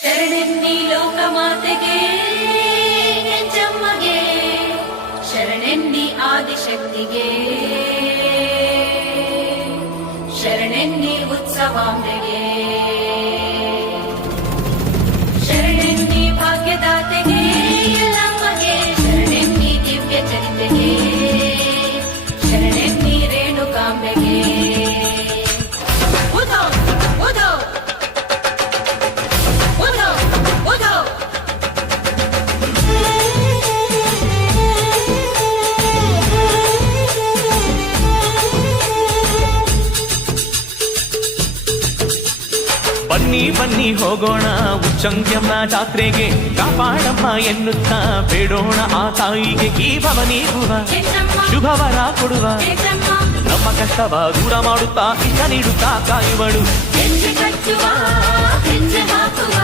ಶರಣೆನ್ನಿ ಲೋಕಮಾತೆಗೆ ಕೆಂಚಮ್ಮಗೆ, ಶರಣೆನ್ನಿ ಆದಿಶಕ್ತಿಗೆ, ಶರಣೆನ್ನಿ ಉತ್ಸವಾಂಬೆಗೆ, ಶರಣೆನ್ನಿ ಭಾಗ್ಯದಾತೆಗೆ ಯಲ್ಲಮ್ಮಗೆ, ಶರಣೆನ್ನಿ ದಿವ್ಯ ಚರಿತೆಗೆ, ಶರಣೆನ್ನಿ ರೇಣುಕಾಂಬೆಗೆ. ಉಧೋ ಉಧೋ ಉಧೋ ಉಧೋ. ಬನ್ನಿ ಬನ್ನಿ ಹೋಗೋಣ ಉಚ್ಚಂಗ್ಯಮ್ಮ ಜಾತ್ರೆಗೆ, ಕಾಪಾಡಮ್ಮ ಎನ್ನುತ್ತಾ ಬೇಡೋಣ ಆ ತಾಯಿಗೆ. ಈ ಭವನಿ ಗುವ ಶುಭವರ ಕೊಡುವ, ನಮ್ಮ ಕಷ್ಟವ ದೂರ ಮಾಡುತ್ತಾ ಇಷ್ಟ ನೀಡುತ್ತಾ ಕಾಯುವಳು. ಹೆಜ್ಜೆ ಕಟ್ಟುವ ಹೆಜ್ಜೆ ಹಾಕುವ